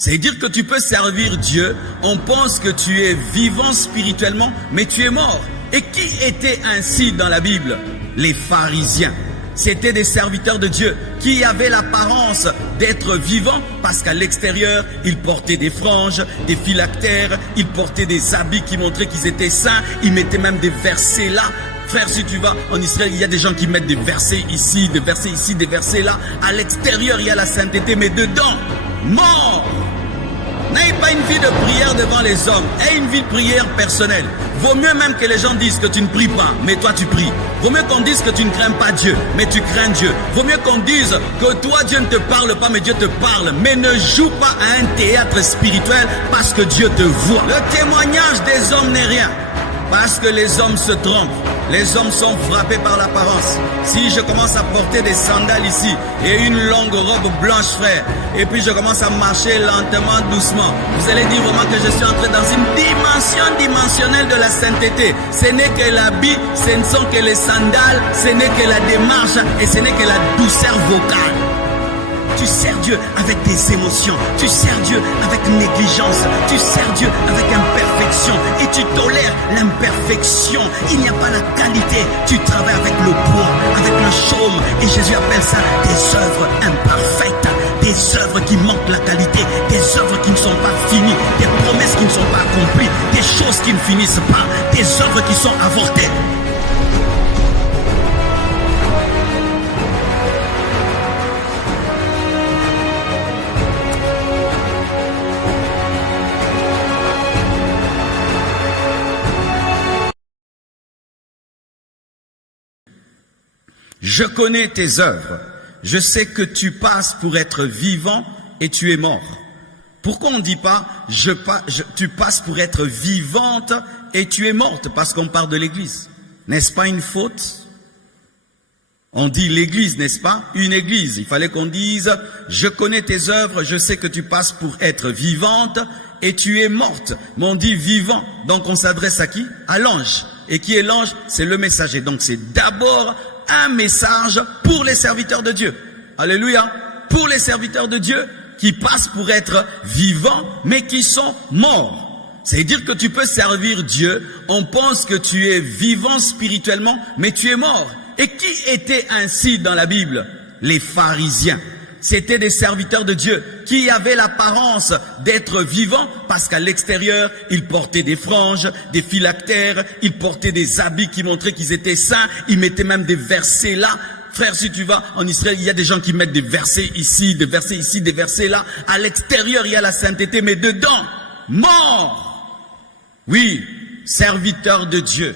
C'est dire que tu peux servir Dieu, on pense que tu es vivant spirituellement, mais tu es mort. Et qui était ainsi dans la Bible? Les pharisiens. C'étaient des serviteurs de Dieu qui avaient l'apparence d'être vivants parce qu'à l'extérieur, ils portaient des franges, des phylactères, ils portaient des habits qui montraient qu'ils étaient saints, ils mettaient même des versets là. Frère, si tu vas en Israël, il y a des gens qui mettent des versets ici, des versets ici, des versets là. À l'extérieur, il y a la sainteté, mais dedans, mort. N'aie pas une vie de prière devant les hommes, aie une vie de prière personnelle. Vaut mieux même que les gens disent que tu ne pries pas, mais toi tu pries. Vaut mieux qu'on dise que tu ne crains pas Dieu, mais tu crains Dieu. Vaut mieux qu'on dise que toi Dieu ne te parle pas, mais Dieu te parle. Mais ne joue pas à un théâtre spirituel parce que Dieu te voit. Le témoignage des hommes n'est rien. Parce que les hommes se trompent, les hommes sont frappés par l'apparence. Si je commence à porter des sandales ici et une longue robe blanche, frère, et puis je commence à marcher lentement, doucement, vous allez dire vraiment que je suis entré dans une dimension dimensionnelle de la sainteté. Ce n'est que l'habit, ce ne sont que les sandales, ce n'est que la démarche et ce n'est que la douceur vocale. Tu sers Dieu avec des émotions, tu sers Dieu avec négligence, tu sers Dieu avec imperfection et tu tolères l'imperfection. Il n'y a pas la qualité, tu travailles avec le poids, avec le chaume et Jésus appelle ça des œuvres imparfaites, des œuvres qui manquent la qualité, des œuvres qui ne sont pas finies, des promesses qui ne sont pas accomplies, des choses qui ne finissent pas, des œuvres qui sont avortées. Je connais tes œuvres. Je sais que tu passes pour être vivant et tu es mort. Pourquoi on ne dit pas tu passes pour être vivante et tu es morte? Parce qu'on parle de l'église. N'est-ce pas une faute? On dit l'église, n'est-ce pas? Une église. Il fallait qu'on dise je connais tes œuvres, je sais que tu passes pour être vivante et tu es morte. Mais on dit vivant. Donc on s'adresse à qui? À l'ange. Et qui est l'ange? C'est le messager. Donc c'est d'abord un message pour les serviteurs de Dieu. Alléluia. Pour les serviteurs de Dieu qui passent pour être vivants, mais qui sont morts. C'est-à-dire que tu peux servir Dieu, on pense que tu es vivant spirituellement, mais tu es mort. Et qui était ainsi dans la Bible? Les pharisiens. C'étaient des serviteurs de Dieu qui avaient l'apparence d'être vivants parce qu'à l'extérieur, ils portaient des franges, des phylactères, ils portaient des habits qui montraient qu'ils étaient saints, ils mettaient même des versets là. Frère, si tu vas en Israël, il y a des gens qui mettent des versets ici, des versets ici, des versets là. À l'extérieur, il y a la sainteté, mais dedans, mort. Oui, serviteur de Dieu.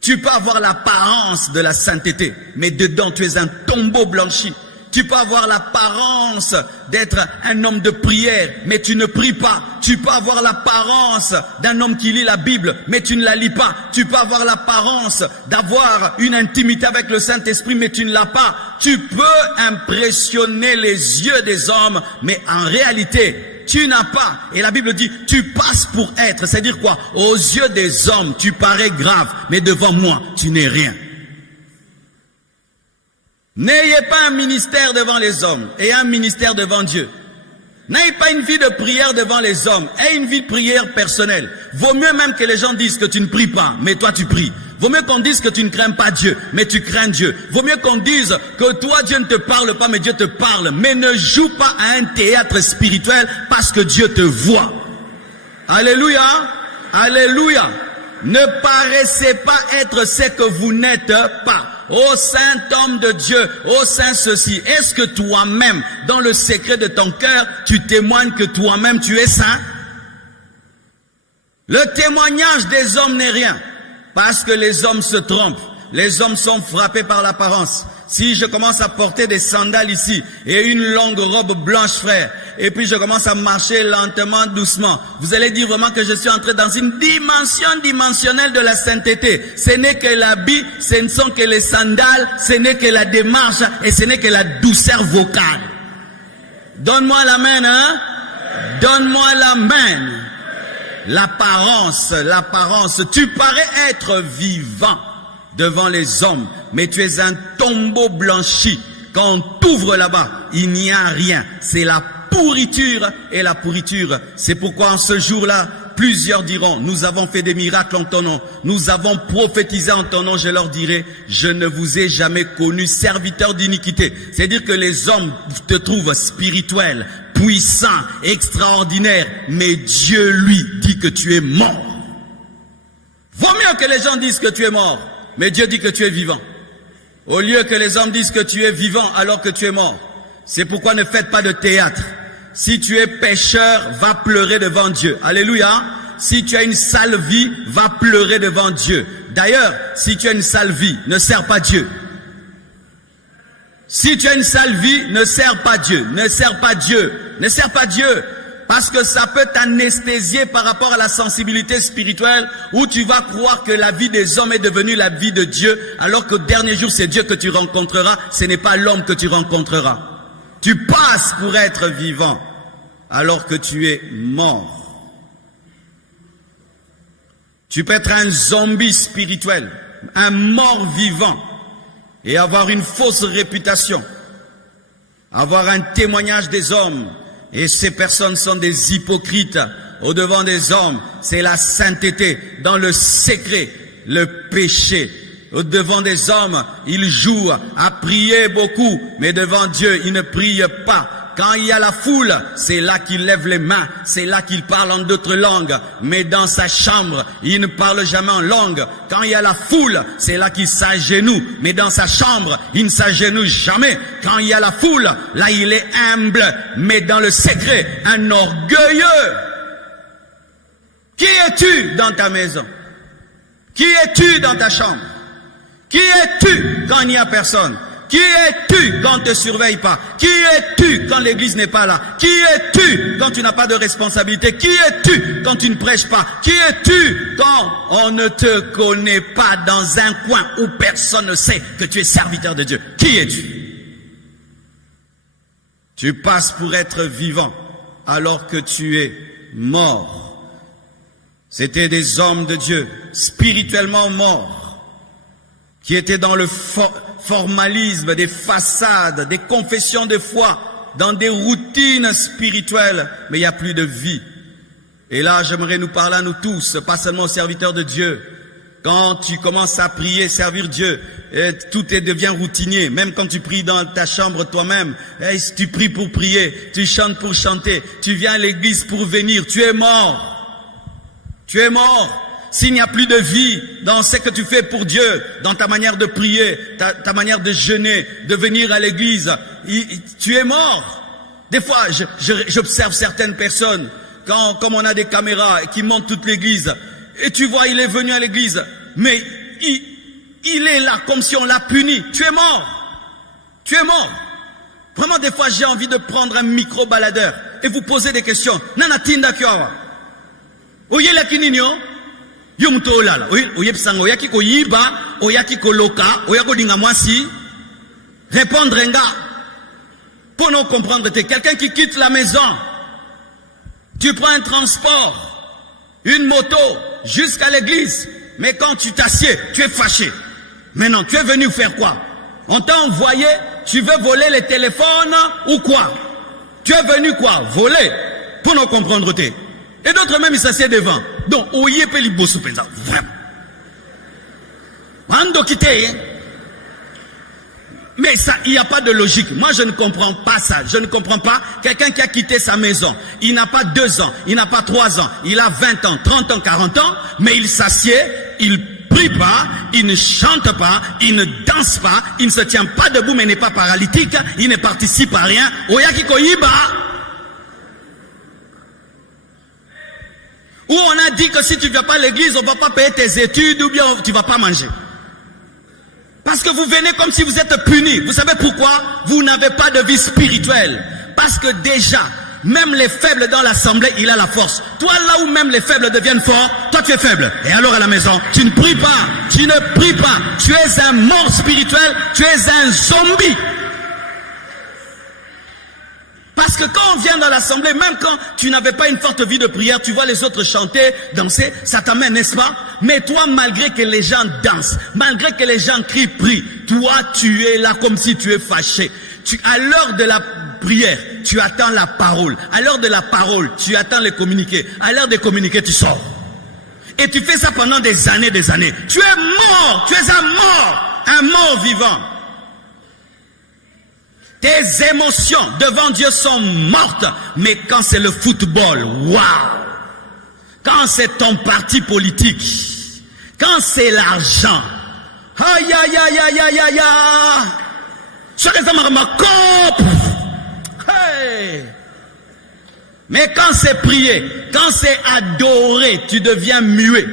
Tu peux avoir l'apparence de la sainteté, mais dedans, tu es un tombeau blanchi. Tu peux avoir l'apparence d'être un homme de prière, mais tu ne pries pas. Tu peux avoir l'apparence d'un homme qui lit la Bible, mais tu ne la lis pas. Tu peux avoir l'apparence d'avoir une intimité avec le Saint-Esprit, mais tu ne l'as pas. Tu peux impressionner les yeux des hommes, mais en réalité, tu n'as pas. Et la Bible dit, tu passes pour être. C'est-à-dire quoi? Aux yeux des hommes, tu parais grave, mais devant moi, tu n'es rien. N'ayez pas un ministère devant les hommes et un ministère devant Dieu. N'ayez pas une vie de prière devant les hommes, aie une vie de prière personnelle. Vaut mieux même que les gens disent que tu ne pries pas, mais toi tu pries. Vaut mieux qu'on dise que tu ne crains pas Dieu, mais tu crains Dieu. Vaut mieux qu'on dise que toi Dieu ne te parle pas, mais Dieu te parle. Mais ne joue pas à un théâtre spirituel parce que Dieu te voit. Alléluia, alléluia. Ne paraissez pas être ce que vous n'êtes pas. Ô saint homme de Dieu, ô saint ceci, est-ce que toi-même, dans le secret de ton cœur, tu témoignes que toi-même tu es saint? Le témoignage des hommes n'est rien, parce que les hommes se trompent, les hommes sont frappés par l'apparence. Si je commence à porter des sandales ici et une longue robe blanche, frère, et puis je commence à marcher lentement, doucement, vous allez dire vraiment que je suis entré dans une dimension dimensionnelle de la sainteté. Ce n'est que l'habit, ce ne sont que les sandales, ce n'est que la démarche et ce n'est que la douceur vocale. Donne-moi l'amen, hein? Donne-moi l'amen. L'apparence, l'apparence. Tu parais être vivant devant les hommes, mais tu es un tombeau blanchi. Quand on t'ouvre là-bas, il n'y a rien. C'est la pourriture et la pourriture. C'est pourquoi en ce jour-là, plusieurs diront, nous avons fait des miracles en ton nom, nous avons prophétisé en ton nom. Je leur dirai, je ne vous ai jamais connu serviteur d'iniquité. C'est-à-dire que les hommes te trouvent spirituel, puissant, extraordinaire, mais Dieu lui dit que tu es mort. Vaut mieux que les gens disent que tu es mort, mais Dieu dit que tu es vivant. Au lieu que les hommes disent que tu es vivant alors que tu es mort. C'est pourquoi ne faites pas de théâtre. Si tu es pécheur, va pleurer devant Dieu. Alléluia. Si tu as une sale vie, va pleurer devant Dieu. D'ailleurs, si tu as une sale vie, ne sers pas Dieu. Si tu as une sale vie, ne sers pas Dieu. Ne sers pas Dieu. Ne sers pas Dieu. Parce que ça peut t'anesthésier par rapport à la sensibilité spirituelle où tu vas croire que la vie des hommes est devenue la vie de Dieu alors qu'au dernier jour c'est Dieu que tu rencontreras, ce n'est pas l'homme que tu rencontreras. Tu passes pour être vivant alors que tu es mort. Tu peux être un zombie spirituel, un mort vivant et avoir une fausse réputation, avoir un témoignage des hommes. Et ces personnes sont des hypocrites au devant des hommes. C'est la sainteté dans le secret, le péché. Au devant des hommes, ils jouent à prier beaucoup, mais devant Dieu, ils ne prient pas. Quand il y a la foule, c'est là qu'il lève les mains, c'est là qu'il parle en d'autres langues. Mais dans sa chambre, il ne parle jamais en langue. Quand il y a la foule, c'est là qu'il s'agenouille. Mais dans sa chambre, il ne s'agenouille jamais. Quand il y a la foule, là il est humble. Mais dans le secret, un orgueilleux. Qui es-tu dans ta maison? Qui es-tu dans ta chambre? Qui es-tu quand il n'y a personne? Qui es-tu quand on ne te surveille pas? Qui es-tu quand l'église n'est pas là? Qui es-tu quand tu n'as pas de responsabilité? Qui es-tu quand tu ne prêches pas? Qui es-tu quand on ne te connaît pas dans un coin où personne ne sait que tu es serviteur de Dieu? Qui es-tu? Tu passes pour être vivant alors que tu es mort. C'était des hommes de Dieu, spirituellement morts, qui étaient dans le formalisme, des façades, des confessions de foi, dans des routines spirituelles, mais il n'y a plus de vie. Et là, j'aimerais nous parler à nous tous, pas seulement aux serviteurs de Dieu. Quand tu commences à prier, servir Dieu, tout devient routinier. Même quand tu pries dans ta chambre toi-même, tu pries pour prier, tu chantes pour chanter, tu viens à l'église pour venir, tu es mort. Tu es mort. S'il n'y a plus de vie dans ce que tu fais pour Dieu, dans ta manière de prier, ta manière de jeûner, de venir à l'église, tu es mort. Des fois, j'observe certaines personnes, comme on a des caméras qui montent toute l'église, et tu vois, il est venu à l'église, mais il est là comme si on l'a puni. Tu es mort. Tu es mort. Vraiment, des fois, j'ai envie de prendre un micro-baladeur et vous poser des questions. Nana tinda kyawa. Oye la kininyo? Yo mto olala, oye psango, oyaki ko yiba, oyaki ko loka, oyako dinga mwasi. Répondre nga. Pour nous comprendre, t'es quelqu'un qui quitte la maison. Tu prends un transport, une moto, jusqu'à l'église. Mais quand tu t'assieds, tu es fâché. Maintenant, tu es venu faire quoi? On t'a envoyé, tu veux voler les téléphones ou quoi? Tu es venu quoi? Voler. Pour nous comprendre, t'es. Et d'autres même, ils s'assiedent devant. Donc, oye pe li bosu penza. Vraiment. Ando quitter. Mais ça, il n'y a pas de logique. Moi, je ne comprends pas ça. Je ne comprends pas quelqu'un qui a quitté sa maison. Il n'a pas 2 ans, il n'a pas 3 ans, il a 20 ans, 30 ans, 40 ans, mais il s'assied, il prie pas, il ne chante pas, il ne danse pas, il ne se tient pas debout, mais n'est pas paralytique, il ne participe à rien. Oyaki koyiba. Où on a dit que si tu ne viens pas à l'église, on ne va pas payer tes études ou bien tu ne vas pas manger. Parce que vous venez comme si vous êtes punis. Vous savez pourquoi? Vous n'avez pas de vie spirituelle. Parce que déjà, même les faibles dans l'assemblée, il a la force. Toi, là où même les faibles deviennent forts, toi tu es faible. Et alors à la maison, tu ne pries pas. Tu ne pries pas. Tu es un mort spirituel. Tu es un zombie. Parce que quand on vient dans l'assemblée, même quand tu n'avais pas une forte vie de prière, tu vois les autres chanter, danser, ça t'amène, n'est-ce pas? Mais toi, malgré que les gens dansent, malgré que les gens crient, prient, toi, tu es là comme si tu es fâché. À l'heure de la prière, tu attends la parole. À l'heure de la parole, tu attends les communiqués. À l'heure des communiqués, tu sors. Et tu fais ça pendant des années, des années. Tu es mort, tu es un mort vivant. Tes émotions devant Dieu sont mortes. Mais quand c'est le football, waouh! Quand c'est ton parti politique, quand c'est l'argent, aïe aïe aïe aïe aïe aïe aïe, hey. Mais quand c'est prier, quand c'est adorer, tu deviens muet.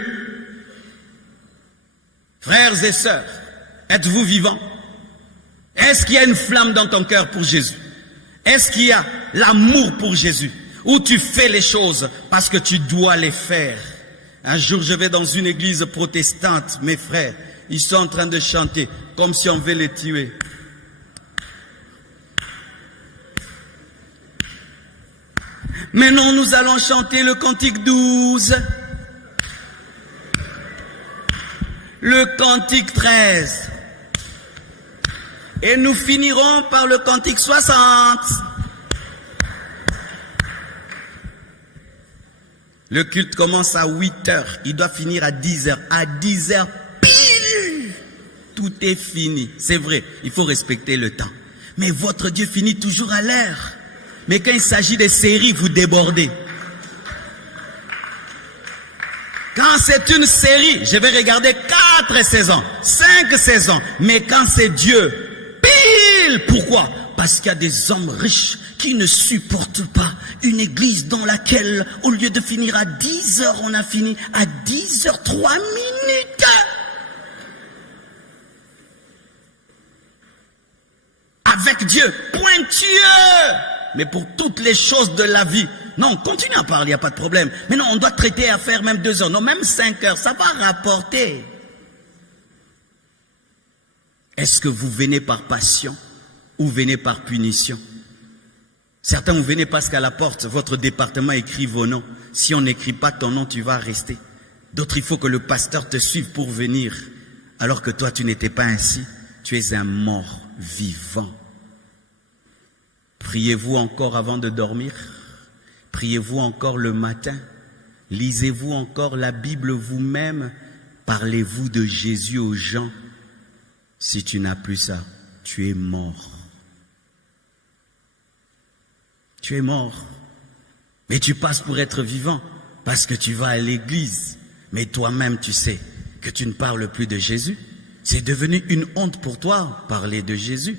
Frères et sœurs, êtes-vous vivants? Est-ce qu'il y a une flamme dans ton cœur pour Jésus? Est-ce qu'il y a l'amour pour Jésus? Ou tu fais les choses parce que tu dois les faire? Un jour, je vais dans une église protestante, mes frères, ils sont en train de chanter comme si on veut les tuer. Maintenant, nous allons chanter le cantique 12, le cantique 13, et nous finirons par le cantique 60. Le culte commence à 8 heures, il doit finir à 10 heures. À 10 heures pile, tout est fini. C'est vrai, il faut respecter le temps. Mais votre Dieu finit toujours à l'heure. Mais quand il s'agit des séries, vous débordez. Quand c'est une série, je vais regarder 4 saisons, 5 saisons. Mais quand c'est Dieu, pile. Pourquoi? Parce qu'il y a des hommes riches qui ne supportent pas une église dans laquelle, au lieu de finir à 10 heures, on a fini à 10 heures 3 minutes. Avec Dieu, pointueux. Mais pour toutes les choses de la vie, non, continue à parler, il n'y a pas de problème. Mais non, on doit traiter à faire même 2 heures, non, même 5 heures, ça va rapporter. Est-ce que vous venez par passion ou venez par punition? Certains, vous venez parce qu'à la porte, votre département écrit vos noms. Si on n'écrit pas ton nom, tu vas rester. D'autres, il faut que le pasteur te suive pour venir. Alors que toi, tu n'étais pas ainsi. Tu es un mort vivant. Priez-vous encore avant de dormir? Priez-vous encore le matin? Lisez-vous encore la Bible vous-même? Parlez-vous de Jésus aux gens? Si tu n'as plus ça, tu es mort. Tu es mort. Mais tu passes pour être vivant parce que tu vas à l'église. Mais toi-même, tu sais que tu ne parles plus de Jésus. C'est devenu une honte pour toi, parler de Jésus.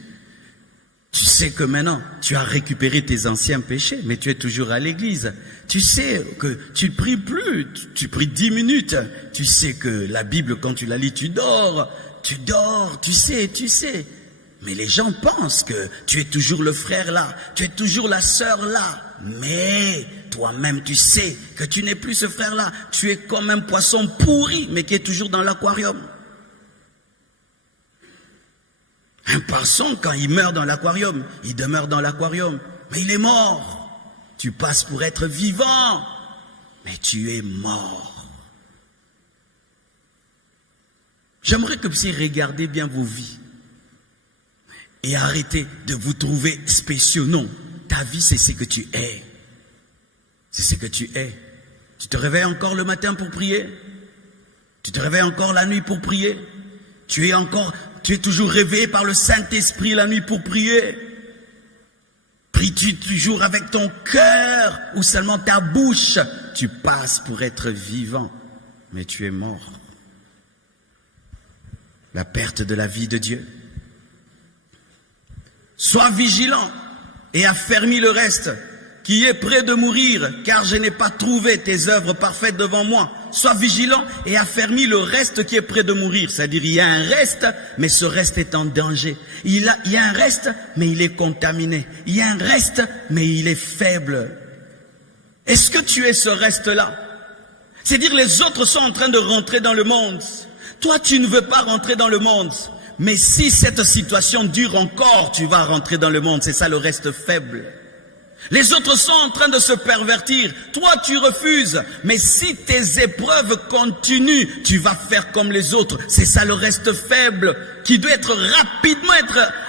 Tu sais que maintenant, tu as récupéré tes anciens péchés, mais tu es toujours à l'église. Tu sais que tu ne pries plus, tu pries 10 minutes. Tu sais que la Bible, quand tu la lis, tu dors, tu sais. Mais les gens pensent que tu es toujours le frère là, tu es toujours la sœur là. Mais toi-même, tu sais que tu n'es plus ce frère-là. Tu es comme un poisson pourri, mais qui est toujours dans l'aquarium. Un poisson, quand il meurt dans l'aquarium, il demeure dans l'aquarium, mais il est mort. Tu passes pour être vivant, mais tu es mort. J'aimerais que vous puissiez regarder bien vos vies et arrêter de vous trouver spéciaux. Non, ta vie, c'est ce que tu es. C'est ce que tu es. Tu te réveilles encore le matin pour prier. Tu te réveilles encore la nuit pour prier. Tu es toujours réveillé par le Saint-Esprit la nuit pour prier. Pries-tu toujours avec ton cœur ou seulement ta bouche? Tu passes pour être vivant, mais tu es mort. La perte de la vie de Dieu. Sois vigilant et affermis le reste qui est près de mourir, car je n'ai pas trouvé tes œuvres parfaites devant moi. Sois vigilant et affermis le reste qui est près de mourir. C'est-à-dire, il y a un reste, mais ce reste est en danger. Il y a un reste, mais il est contaminé. Il y a un reste, mais il est faible. Est-ce que tu es ce reste-là? C'est-à-dire, les autres sont en train de rentrer dans le monde. Toi, tu ne veux pas rentrer dans le monde. Mais si cette situation dure encore, tu vas rentrer dans le monde. C'est ça le reste faible. Les autres sont en train de se pervertir. Toi, tu refuses. Mais si tes épreuves continuent, tu vas faire comme les autres. C'est ça le reste faible qui doit être rapidement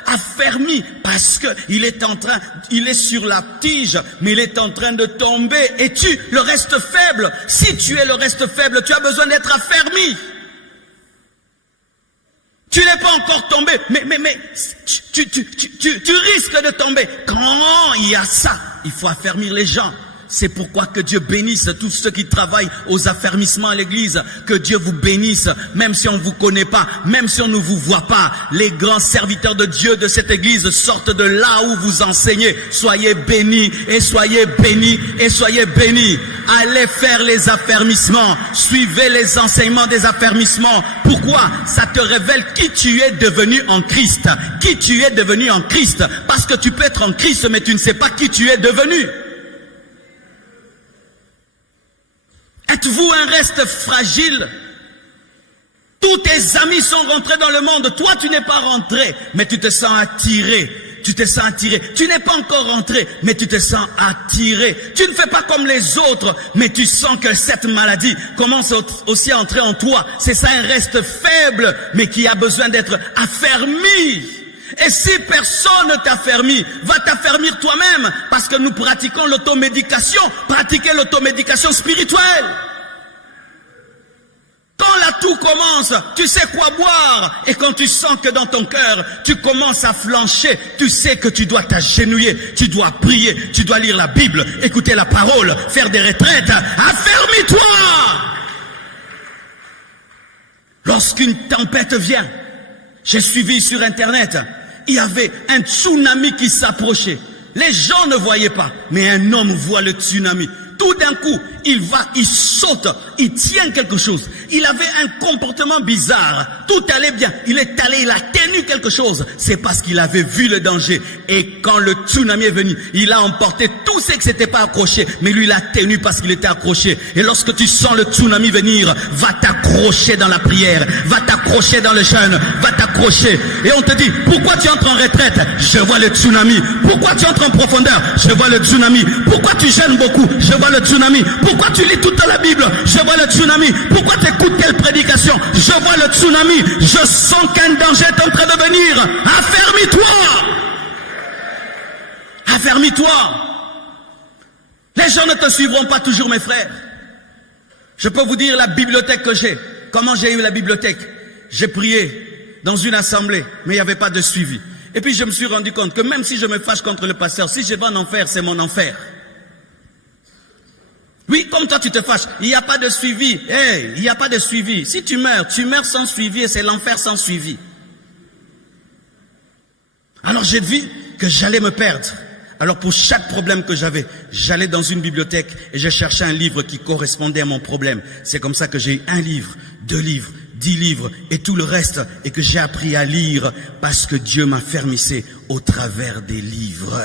affermi parce que il est sur la tige, mais il est en train de tomber. Et tu, le reste faible, si tu es le reste faible, tu as besoin d'être affermi. Tu n'es pas encore tombé, mais tu risques de tomber. Quand il y a ça, il faut affermir les gens. C'est pourquoi que Dieu bénisse tous ceux qui travaillent aux affermissements à l'église. Que Dieu vous bénisse, même si on ne vous connaît pas, même si on ne vous voit pas. Les grands serviteurs de Dieu de cette église sortent de là où vous enseignez. Soyez bénis et soyez bénis et soyez bénis. Allez faire les affermissements. Suivez les enseignements des affermissements. Pourquoi? Ça te révèle qui tu es devenu en Christ. Qui tu es devenu en Christ. Parce que tu peux être en Christ, mais tu ne sais pas qui tu es devenu. Êtes-vous un reste fragile? Tous tes amis sont rentrés dans le monde. Toi, tu n'es pas rentré, mais tu te sens attiré. Tu te sens attiré. Tu n'es pas encore rentré, mais tu te sens attiré. Tu ne fais pas comme les autres, mais tu sens que cette maladie commence aussi à entrer en toi. C'est ça un reste faible, mais qui a besoin d'être affermi. Et si personne ne t'affermit, va t'affermir toi-même, parce que nous pratiquons l'automédication. Pratiquez l'automédication spirituelle. Quand la toux commence, tu sais quoi boire. Et quand tu sens que dans ton cœur, tu commences à flancher, tu sais que tu dois t'agenouiller, tu dois prier, tu dois lire la Bible, écouter la parole, faire des retraites. Affermis-toi. Lorsqu'une tempête vient, j'ai suivi sur Internet, il y avait un tsunami qui s'approchait. Les gens ne voyaient pas, mais un homme voit le tsunami. Tout d'un coup, il saute, il tient quelque chose. Il avait un comportement bizarre. Tout allait bien. Il a tenu quelque chose. C'est parce qu'il avait vu le danger. Et quand le tsunami est venu, il a emporté tout ce qui s'était pas accroché. Mais lui, il a tenu parce qu'il était accroché. Et lorsque tu sens le tsunami venir, va t'accrocher dans la prière. Va t'accrocher dans le jeûne. Va t'accrocher. Et on te dit, pourquoi tu entres en retraite? Je vois le tsunami. Pourquoi tu entres en profondeur? Je vois le tsunami. Pourquoi tu jeûnes beaucoup? Je vois le tsunami. Pourquoi tu lis toute la Bible? Je vois le tsunami. Pourquoi tu écoutes telle prédication? Je vois le tsunami. Je sens qu'un danger est en train de venir. Affermis-toi. Affermis-toi. Les gens ne te suivront pas toujours, mes frères. Je peux vous dire la bibliothèque que j'ai. Comment j'ai eu la bibliothèque? J'ai prié dans une assemblée, mais il n'y avait pas de suivi. Et puis je me suis rendu compte que même si je me fâche contre le pasteur, si je vais en enfer, c'est mon enfer. Oui, comme toi tu te fâches, il n'y a pas de suivi. Il n'y a pas de suivi. Si tu meurs sans suivi et c'est l'enfer sans suivi. Alors j'ai vu que j'allais me perdre. Alors pour chaque problème que j'avais, j'allais dans une bibliothèque et je cherchais un livre qui correspondait à mon problème. C'est comme ça que j'ai eu 1 livre, 2 livres, 10 livres et tout le reste, et que j'ai appris à lire parce que Dieu m'a fermissé au travers des livres.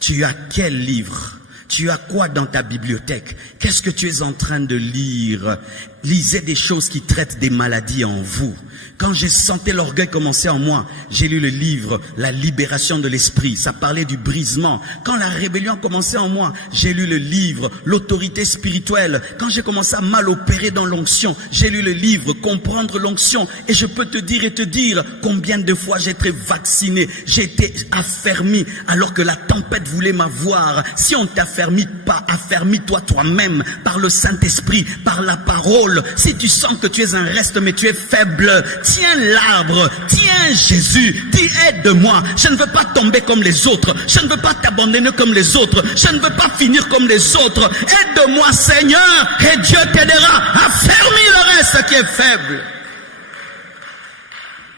Tu as quel livre? Tu as quoi dans ta bibliothèque? Qu'est-ce que tu es en train de lire? Lisez des choses qui traitent des maladies en vous. Quand j'ai senti l'orgueil commencer en moi, j'ai lu le livre « La libération de l'esprit ». Ça parlait du brisement. Quand la rébellion commençait en moi, j'ai lu le livre « L'autorité spirituelle ». Quand j'ai commencé à mal opérer dans l'onction, j'ai lu le livre « Comprendre l'onction ». Et je peux te dire combien de fois j'ai été vacciné, j'ai été affermi alors que la tempête voulait m'avoir. Si on t'affermit pas, affermis-toi toi-même par le Saint-Esprit, par la parole. Si tu sens que tu es un reste mais tu es faible, tiens l'arbre, tiens Jésus, dis aide-moi, je ne veux pas tomber comme les autres, je ne veux pas t'abandonner comme les autres, je ne veux pas finir comme les autres, aide-moi Seigneur, et Dieu t'aidera à fermer le reste qui est faible.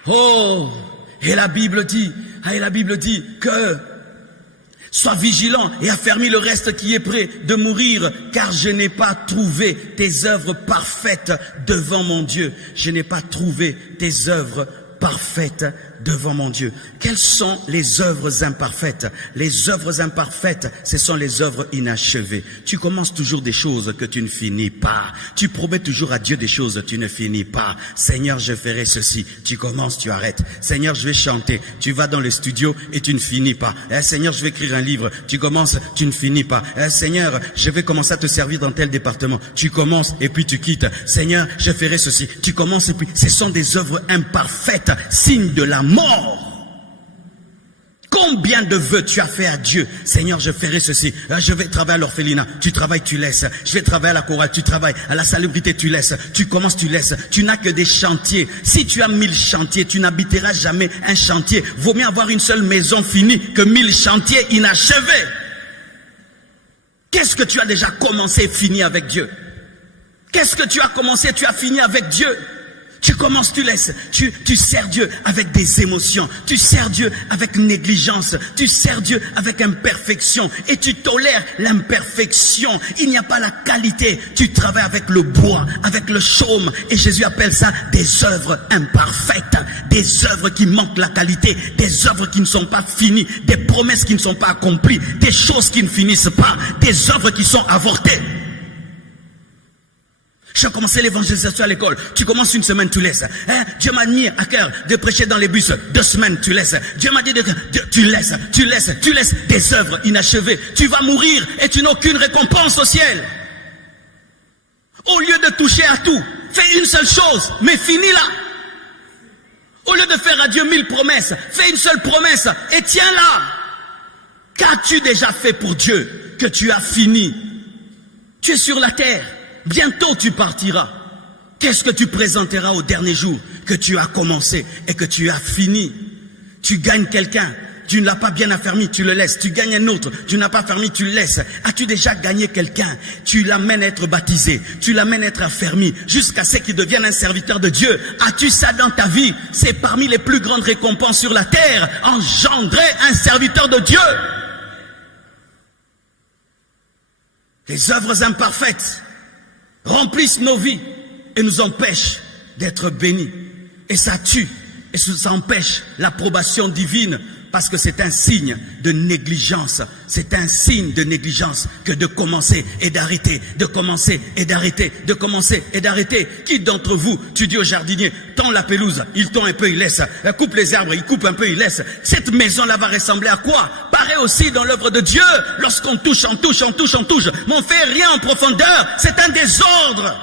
Oh, et la Bible dit que sois vigilant et affermis le reste qui est prêt de mourir, car je n'ai pas trouvé tes œuvres parfaites devant mon Dieu. Je n'ai pas trouvé tes œuvres parfaites devant mon Dieu. Quelles sont les œuvres imparfaites? Les œuvres imparfaites, ce sont les œuvres inachevées. Tu commences toujours des choses que tu ne finis pas. Tu promets toujours à Dieu des choses, tu ne finis pas. Seigneur, je ferai ceci. Tu commences, tu arrêtes. Seigneur, je vais chanter. Tu vas dans le studio et tu ne finis pas. Seigneur, je vais écrire un livre. Tu commences, tu ne finis pas. Seigneur, je vais commencer à te servir dans tel département. Tu commences et puis tu quittes. Seigneur, je ferai ceci. Tu commences et puis... Ce sont des œuvres imparfaites, signe de la mort. Combien de vœux tu as fait à Dieu? Seigneur, je ferai ceci. Je vais travailler à l'orphelinat. Tu travailles, tu laisses. Je vais travailler à la chorale. Tu travailles. À la salubrité, tu laisses. Tu commences, tu laisses. Tu n'as que des chantiers. Si tu as 1000 chantiers, tu n'habiteras jamais un chantier. Vaut mieux avoir une seule maison finie que 1000 chantiers inachevés. Qu'est-ce que tu as déjà commencé et fini avec Dieu? Qu'est-ce que tu as commencé, tu as fini avec Dieu? Tu commences, tu laisses, tu sers Dieu avec des émotions, tu sers Dieu avec négligence, tu sers Dieu avec imperfection et tu tolères l'imperfection. Il n'y a pas la qualité, tu travailles avec le bois, avec le chaume et Jésus appelle ça des œuvres imparfaites, des œuvres qui manquent la qualité, des œuvres qui ne sont pas finies, des promesses qui ne sont pas accomplies, des choses qui ne finissent pas, des œuvres qui sont avortées. Je commençais l'évangélisation à l'école. Tu commences une semaine, tu laisses. Dieu m'a mis à cœur de prêcher dans les bus. 2 semaines, tu laisses. Dieu m'a dit tu laisses des œuvres inachevées. Tu vas mourir et tu n'as aucune récompense au ciel. Au lieu de toucher à tout, fais une seule chose, mais finis-la. Au lieu de faire à Dieu 1000 promesses, fais une seule promesse et tiens-la. Qu'as-tu déjà fait pour Dieu que tu as fini? Tu es sur la terre. Bientôt tu partiras. Qu'est-ce que tu présenteras au dernier jour que tu as commencé et que tu as fini? Tu gagnes quelqu'un, tu ne l'as pas bien affermi, tu le laisses. Tu gagnes un autre, tu n'as pas affermi, tu le laisses. As-tu déjà gagné quelqu'un? Tu l'amènes à être baptisé, tu l'amènes à être affermi jusqu'à ce qu'il devienne un serviteur de Dieu. As-tu ça dans ta vie? C'est parmi les plus grandes récompenses sur la terre, engendrer un serviteur de Dieu. Les œuvres imparfaites remplissent nos vies et nous empêchent d'être bénis. Et ça tue, et ça empêche l'approbation divine, parce que c'est un signe de négligence. C'est un signe de négligence que de commencer et d'arrêter, de commencer et d'arrêter, de commencer et d'arrêter. Qui d'entre vous, tu dis au jardinier, tends la pelouse, il tend un peu, il laisse. Coupe les arbres, il coupe un peu, il laisse. Cette maison-là va ressembler à quoi? Pareil aussi dans l'œuvre de Dieu. Lorsqu'on touche, on touche, on touche, on touche, mais on ne fait rien en profondeur. C'est un désordre.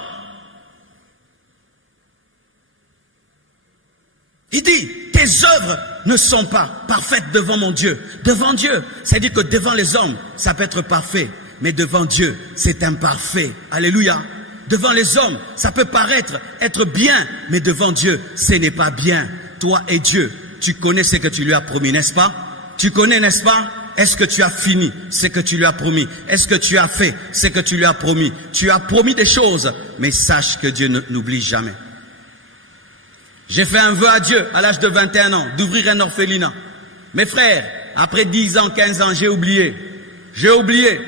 Il dit, tes œuvres ne sont pas parfaites devant mon Dieu. Devant Dieu, c'est-à-dire que devant les hommes, ça peut être parfait. Mais devant Dieu, c'est imparfait. Alléluia. Devant les hommes, ça peut paraître être bien. Mais devant Dieu, ce n'est pas bien. Toi et Dieu, tu connais ce que tu lui as promis, n'est-ce pas? Tu connais, n'est-ce pas? Est-ce que tu as fini ce que tu lui as promis? Est-ce que tu as fait ce que tu lui as promis? Tu as promis des choses, mais sache que Dieu n'oublie jamais. J'ai fait un vœu à Dieu à l'âge de 21 ans d'ouvrir un orphelinat. Mes frères, après 10 ans, 15 ans, j'ai oublié. J'ai oublié.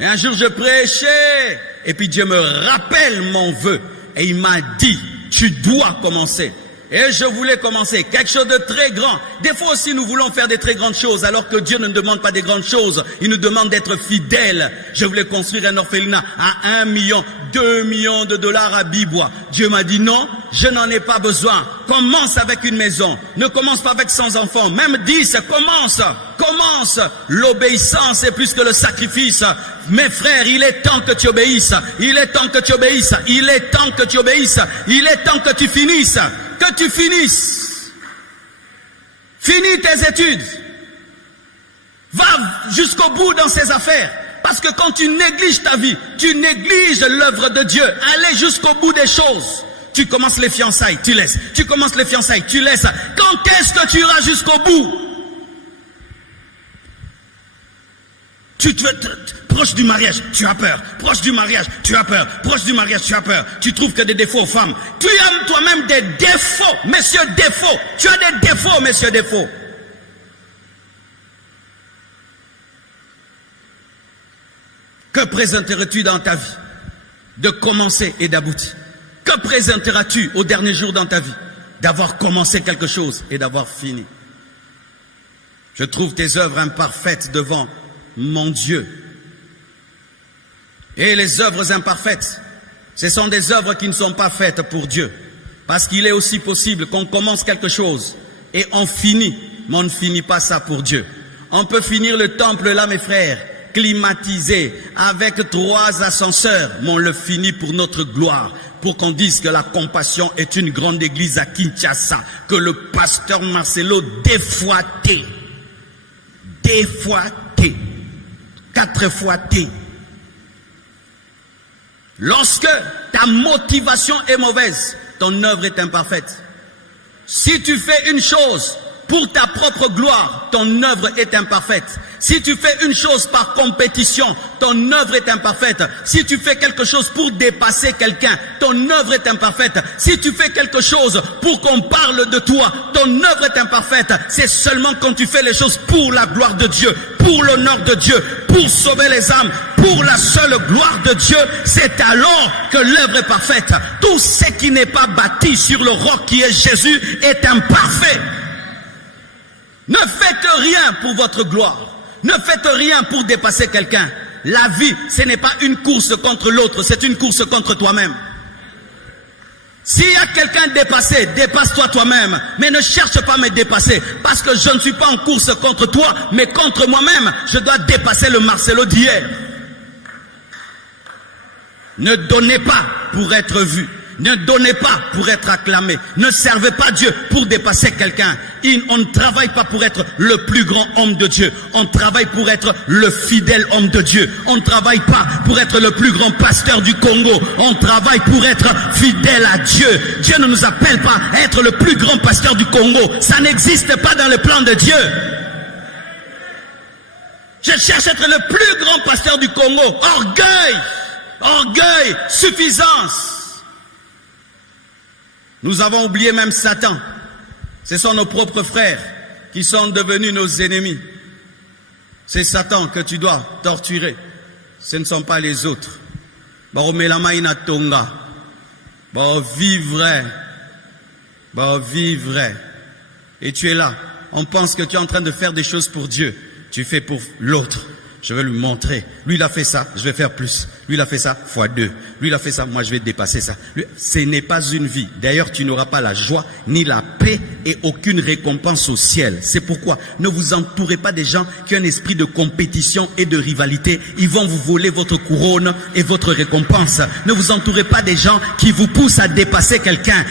Et un jour je prêchais. Et puis Dieu me rappelle mon vœu. Et il m'a dit, tu dois commencer. Et je voulais commencer quelque chose de très grand. Des fois aussi nous voulons faire des très grandes choses, alors que Dieu ne nous demande pas des grandes choses. Il nous demande d'être fidèles. Je voulais construire un orphelinat à 1 million, 2 millions de dollars à Bibois. Dieu m'a dit non, je n'en ai pas besoin. Commence avec une maison. Ne commence pas avec 100 enfants. Même 10, commence. Commence. L'obéissance est plus que le sacrifice. Mes frères, il est temps que tu obéisses. Il est temps que tu obéisses. Il est temps que tu obéisses. Il est temps que tu finisses. Que tu finisses. Finis tes études. Va jusqu'au bout dans ces affaires. Parce que quand tu négliges ta vie, tu négliges l'œuvre de Dieu. Allez jusqu'au bout des choses. Tu commences les fiançailles, tu laisses. Tu commences les fiançailles, tu laisses. Quand est-ce que tu iras jusqu'au bout? Tu te veux proche du mariage, tu as peur. Proche du mariage, tu as peur. Proche du mariage, tu as peur. Tu trouves que des défauts aux femmes. Tu as toi-même des défauts, messieurs défauts. Tu as des défauts, messieurs défauts. Que présenteras-tu dans ta vie? De commencer et d'aboutir. Que présenteras-tu au dernier jour dans ta vie? D'avoir commencé quelque chose et d'avoir fini. Je trouve tes œuvres imparfaites devant mon Dieu. Et les œuvres imparfaites, ce sont des œuvres qui ne sont pas faites pour Dieu. Parce qu'il est aussi possible qu'on commence quelque chose et on finit, mais on ne finit pas ça pour Dieu. On peut finir le temple là, mes frères, climatisé, avec 3 ascenseurs, mais on le finit pour notre gloire, pour qu'on dise que la Compassion est une grande église à Kinshasa, que le pasteur Marcelo défoîté, 4 fois T. Lorsque ta motivation est mauvaise, ton œuvre est imparfaite. Si tu fais une chose pour ta propre gloire, ton œuvre est imparfaite. Si tu fais une chose par compétition, ton œuvre est imparfaite. Si tu fais quelque chose pour dépasser quelqu'un, ton œuvre est imparfaite. Si tu fais quelque chose pour qu'on parle de toi, ton œuvre est imparfaite. C'est seulement quand tu fais les choses pour la gloire de Dieu, pour l'honneur de Dieu, pour sauver les âmes, pour la seule gloire de Dieu, c'est alors que l'œuvre est parfaite. Tout ce qui n'est pas bâti sur le roc qui est Jésus est imparfait. Ne faites rien pour votre gloire. Ne faites rien pour dépasser quelqu'un. La vie, ce n'est pas une course contre l'autre, c'est une course contre toi-même. S'il y a quelqu'un dépassé, dépasse-toi toi-même. Mais ne cherche pas à me dépasser. Parce que je ne suis pas en course contre toi, mais contre moi-même. Je dois dépasser le Marcelo d'hier. Ne donnez pas pour être vu. Ne donnez pas pour être acclamé. Ne servez pas Dieu pour dépasser quelqu'un. On ne travaille pas pour être le plus grand homme de Dieu. On travaille pour être le fidèle homme de Dieu. On ne travaille pas pour être le plus grand pasteur du Congo. On travaille pour être fidèle à Dieu. Dieu ne nous appelle pas à être le plus grand pasteur du Congo. Ça n'existe pas dans le plan de Dieu. Je cherche à être le plus grand pasteur du Congo. Orgueil, orgueil, suffisance. Nous avons oublié même Satan. Ce sont nos propres frères qui sont devenus nos ennemis. C'est Satan que tu dois torturer. Ce ne sont pas les autres. Vivre. Et tu es là. On pense que tu es en train de faire des choses pour Dieu. Tu fais pour l'autre. Je vais lui montrer. Lui, il a fait ça, je vais faire plus. Lui, il a fait ça, fois 2. Lui, il a fait ça, moi, je vais dépasser ça. Lui, ce n'est pas une vie. D'ailleurs, tu n'auras pas la joie, ni la paix, et aucune récompense au ciel. C'est pourquoi ne vous entourez pas des gens qui ont un esprit de compétition et de rivalité. Ils vont vous voler votre couronne et votre récompense. Ne vous entourez pas des gens qui vous poussent à dépasser quelqu'un.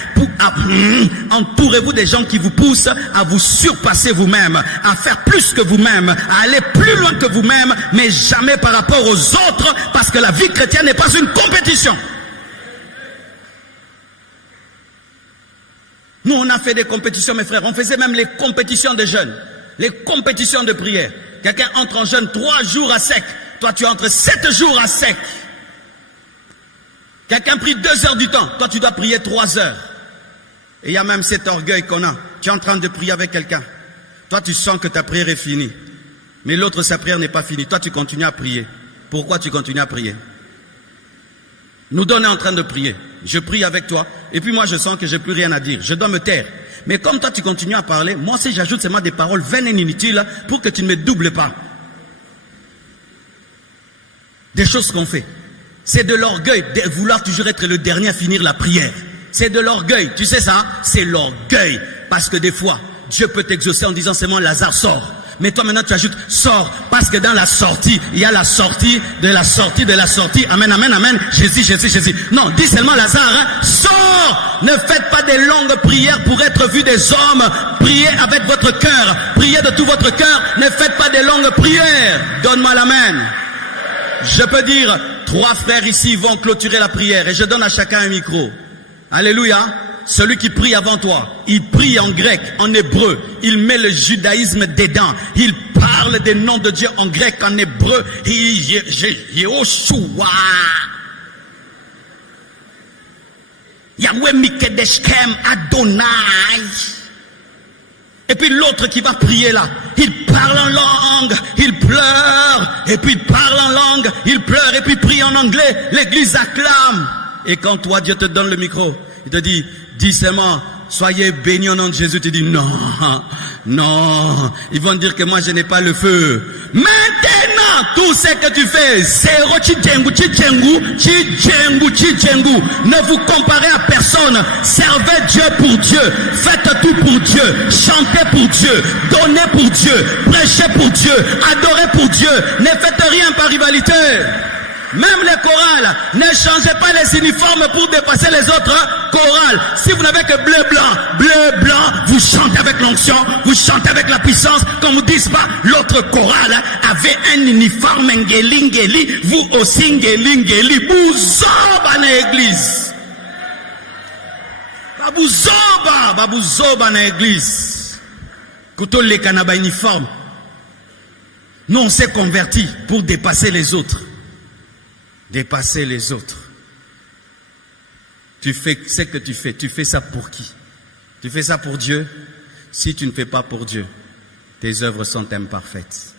Entourez-vous des gens qui vous poussent à vous surpasser vous-même, à faire plus que vous-même, à aller plus loin que vous-même, mais jamais par rapport aux autres, parce que la vie chrétienne n'est pas une compétition. Nous, on a fait des compétitions, mes frères. On faisait même les compétitions de jeûne, les compétitions de prière. Quelqu'un entre en jeûne 3 jours à sec. Toi, tu entres 7 jours à sec. Quelqu'un prie 2 heures du temps. Toi, tu dois prier 3 heures. Et il y a même cet orgueil qu'on a. Tu es en train de prier avec quelqu'un. Toi, tu sens que ta prière est finie. Mais l'autre, sa prière n'est pas finie. Toi, tu continues à prier. Pourquoi tu continues à prier? Nous on est en train de prier. Je prie avec toi. Et puis moi, je sens que j'ai plus rien à dire. Je dois me taire. Mais comme toi, tu continues à parler, moi aussi, j'ajoute seulement des paroles vaines et inutiles pour que tu ne me doubles pas. Des choses qu'on fait. C'est de l'orgueil de vouloir toujours être le dernier à finir la prière. C'est de l'orgueil. Tu sais ça? C'est l'orgueil. Parce que des fois, Dieu peut t'exaucer en disant seulement Lazare sort. Mais toi maintenant tu ajoutes sors, parce que dans la sortie, il y a la sortie de la sortie de la sortie. Amen, amen, amen. Jésus. Non, dis seulement Lazare, sors. Ne faites pas des longues prières pour être vu des hommes. Priez avec votre cœur. Priez de tout votre cœur. Ne faites pas des longues prières. Donne-moi l'amen. Je peux dire, 3 frères ici vont clôturer la prière et je donne à chacun un micro. Alléluia. Celui qui prie avant toi, il prie en grec, en hébreu, il met le judaïsme dedans, il parle des noms de Dieu en grec, en hébreu, Yehoshua, Yahweh Mikedeshkem Adonai. Et puis l'autre qui va prier là, il parle en langue, il pleure, et puis il parle en langue, il pleure, et puis il prie en anglais, l'église acclame. Et quand toi Dieu te donne le micro, il te dit, dis seulement, soyez bénis au nom de Jésus. Tu dis non, non. Ils vont dire que moi je n'ai pas le feu. Maintenant, tout ce que tu fais, zéro chidjengu. Ne vous comparez à personne. Servez Dieu pour Dieu. Faites tout pour Dieu. Chantez pour Dieu. Donnez pour Dieu. Prêchez pour Dieu. Adorez pour Dieu. Ne faites rien par rivalité. Même les chorales, ne changez pas les uniformes pour dépasser les autres chorales. Si vous n'avez que bleu, blanc, vous chantez avec l'onction, vous chantez avec la puissance. Comme vous dites pas, l'autre chorale avait un uniforme ngeli, vous aussi ngeli. Bouzoba na église. Babouzoba na église. Kouto le kanaba uniforme. Nous on s'est convertis pour dépasser les autres. Dépasser les autres. Tu fais ce que tu fais ça pour qui? Tu fais ça pour Dieu? Si tu ne fais pas pour Dieu, tes œuvres sont imparfaites.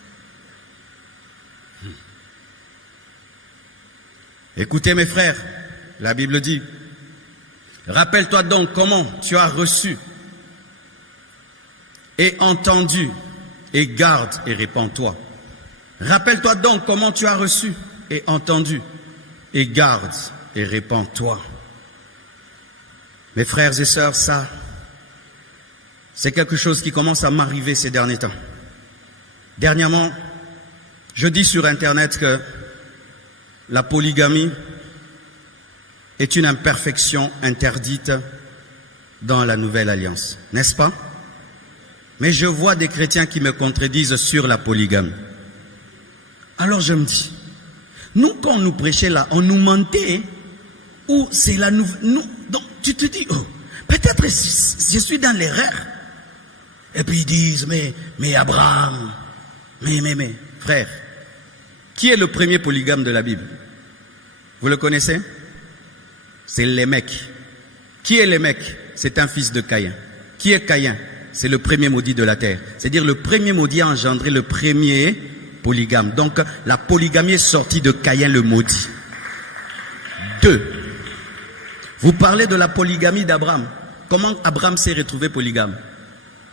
Écoutez mes frères, la Bible dit, rappelle-toi donc comment tu as reçu et entendu et garde et répands-toi. Rappelle-toi donc comment tu as reçu et entendu et garde et répands-toi. Mes frères et sœurs, ça, c'est quelque chose qui commence à m'arriver ces derniers temps. Dernièrement, je dis sur Internet que la polygamie est une imperfection interdite dans la Nouvelle Alliance, n'est-ce pas? Mais je vois des chrétiens qui me contredisent sur la polygamie. Alors je me dis, nous, quand on nous prêchait là, on nous mentait, ou c'est la nouvelle... Donc, tu te dis, oh, peut-être je suis dans l'erreur. Et puis ils disent, mais Abraham, mais, frère, qui est le premier polygame de la Bible? Vous le connaissez? C'est Lémec. Qui est Lémec? C'est un fils de Caïn. Qui est Caïn? C'est le premier maudit de la terre. C'est-à-dire le premier maudit a engendré le premier polygame. Donc, la polygamie est sortie de Caïn le maudit. 2. Vous parlez de la polygamie d'Abraham. Comment Abraham s'est retrouvé polygame?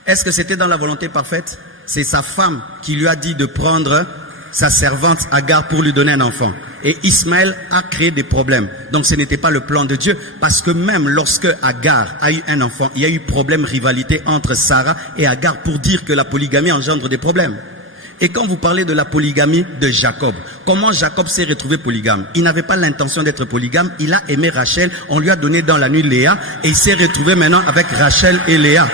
Est-ce que c'était dans la volonté parfaite? C'est sa femme qui lui a dit de prendre sa servante Agar pour lui donner un enfant. Et Ismaël a créé des problèmes. Donc ce n'était pas le plan de Dieu. Parce que même lorsque Agar a eu un enfant, il y a eu problème, rivalité entre Sarah et Agar pour dire que la polygamie engendre des problèmes. Et quand vous parlez de la polygamie de Jacob, comment Jacob s'est retrouvé polygame? Il n'avait pas l'intention d'être polygame, il a aimé Rachel, on lui a donné dans la nuit Léa, et il s'est retrouvé maintenant avec Rachel et Léa.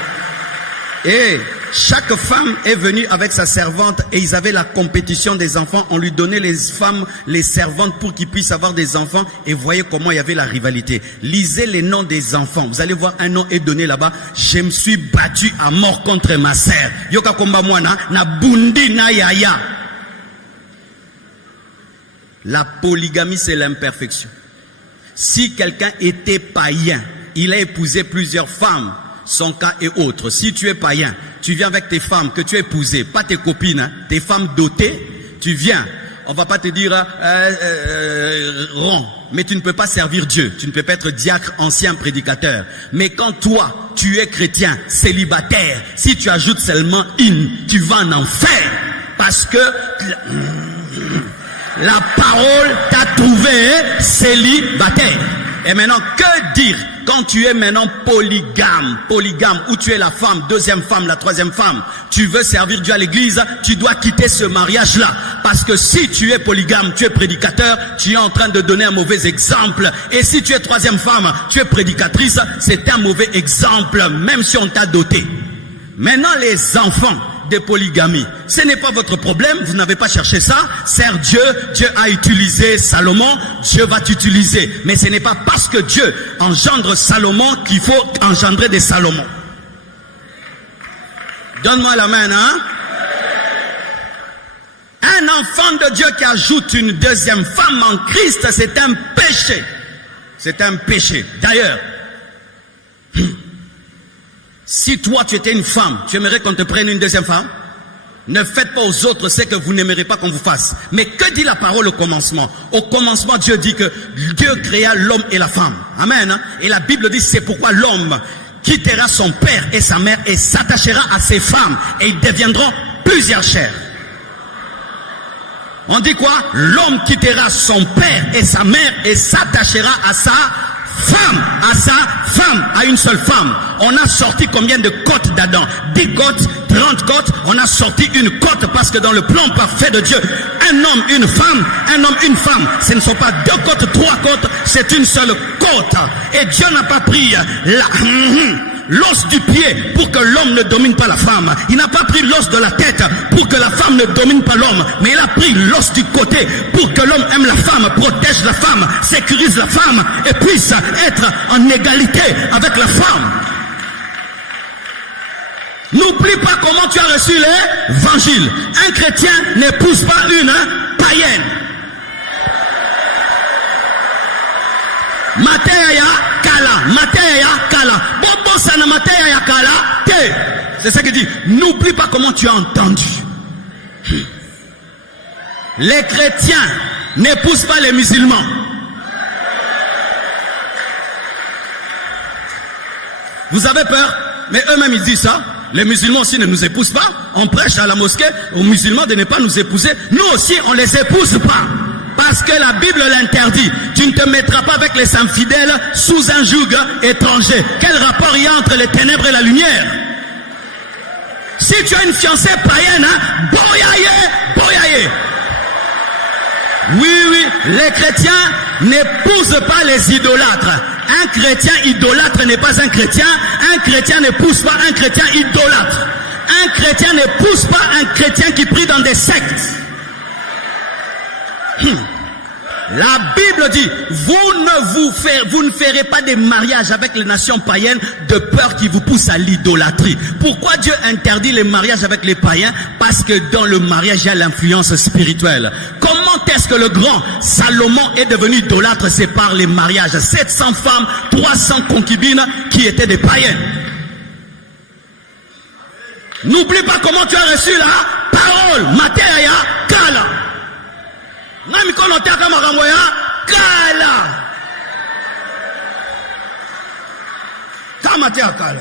Et chaque femme est venue avec sa servante et ils avaient la compétition des enfants. On lui donnait les femmes, les servantes pour qu'ils puissent avoir des enfants. Et voyez comment il y avait la rivalité. Lisez les noms des enfants. Vous allez voir un nom est donné là-bas. Je me suis battu à mort contre ma sœur. Yoka komba mwana na bundi na yaya. La polygamie, c'est l'imperfection. Si quelqu'un était païen, il a épousé plusieurs femmes. Son cas est autre. Si tu es païen, tu viens avec tes femmes que tu as épousées, pas tes copines, hein, tes femmes dotées, tu viens. On va pas te dire rond, mais tu ne peux pas servir Dieu. Tu ne peux pas être diacre, ancien prédicateur. Mais quand toi, tu es chrétien, célibataire, si tu ajoutes seulement une, tu vas en enfer. Parce que la parole t'a trouvé célibataire. Et maintenant, que dire quand tu es maintenant polygame, où tu es la femme, deuxième femme, la troisième femme, tu veux servir Dieu à l'église, tu dois quitter ce mariage-là. Parce que si tu es polygame, tu es prédicateur, tu es en train de donner un mauvais exemple. Et si tu es troisième femme, tu es prédicatrice, c'est un mauvais exemple, même si on t'a doté. Maintenant, les enfants de polygamie, ce n'est pas votre problème, vous n'avez pas cherché ça. Sers Dieu, Dieu a utilisé Salomon, Dieu va t'utiliser. Mais ce n'est pas parce que Dieu engendre Salomon qu'il faut engendrer des Salomons. Donne-moi la main, hein? Un enfant de Dieu qui ajoute une deuxième femme en Christ, c'est un péché. C'est un péché. D'ailleurs, si toi tu étais une femme, tu aimerais qu'on te prenne une deuxième femme? Ne faites pas aux autres ce que vous n'aimerez pas qu'on vous fasse. Mais que dit la parole au commencement? Au commencement, Dieu dit que Dieu créa l'homme et la femme. Amen. Et la Bible dit c'est pourquoi l'homme quittera son père et sa mère et s'attachera à ses femmes et ils deviendront plusieurs chairs. On dit quoi? L'homme quittera son père et sa mère et s'attachera à sa femme, à une seule femme. On a sorti combien de côtes d'Adam? 10 côtes, 30 côtes. On a sorti une côte parce que dans le plan parfait de Dieu, un homme, une femme, un homme, une femme. Ce ne sont pas 2 côtes, 3 côtes, c'est une seule côte. Et Dieu n'a pas pris l'os du pied pour que l'homme ne domine pas la femme. Il n'a pas pris l'os de la tête pour que la femme ne domine pas l'homme. Mais il a pris l'os du côté pour que l'homme aime la femme, protège la femme, sécurise la femme et puisse être en égalité avec la femme. N'oublie pas comment tu as reçu l'évangile. Un chrétien n'épouse pas une païenne. Mateya kala. Bobo sana mateya kala te. C'est ça qu'il dit. N'oublie pas comment tu as entendu. Les chrétiens n'épousent pas les musulmans. Vous avez peur? Mais eux-mêmes ils disent ça. Les musulmans aussi ne nous épousent pas. On prêche à la mosquée aux musulmans de ne pas nous épouser. Nous aussi on les épouse pas. Parce que la Bible l'interdit. Tu ne te mettras pas avec les infidèles sous un joug étranger. Quel rapport il y a entre les ténèbres et la lumière? Si tu as une fiancée païenne, boyaye. Oui, les chrétiens n'épousent pas les idolâtres. Un chrétien idolâtre n'est pas un chrétien. Un chrétien n'épouse pas un chrétien idolâtre. Un chrétien n'épouse pas un chrétien qui prie dans des sectes. La Bible dit, vous ne ferez pas des mariages avec les nations païennes de peur qui vous poussent à l'idolâtrie. Pourquoi Dieu interdit les mariages avec les païens? Parce que dans le mariage, il y a l'influence spirituelle. Comment est-ce que le grand Salomon est devenu idolâtre? C'est par les mariages. 700 femmes, 300 concubines qui étaient des païennes. N'oublie pas comment tu as reçu la parole. Mateya kala. Nami kono taka makambo ya kala. Kama te kala.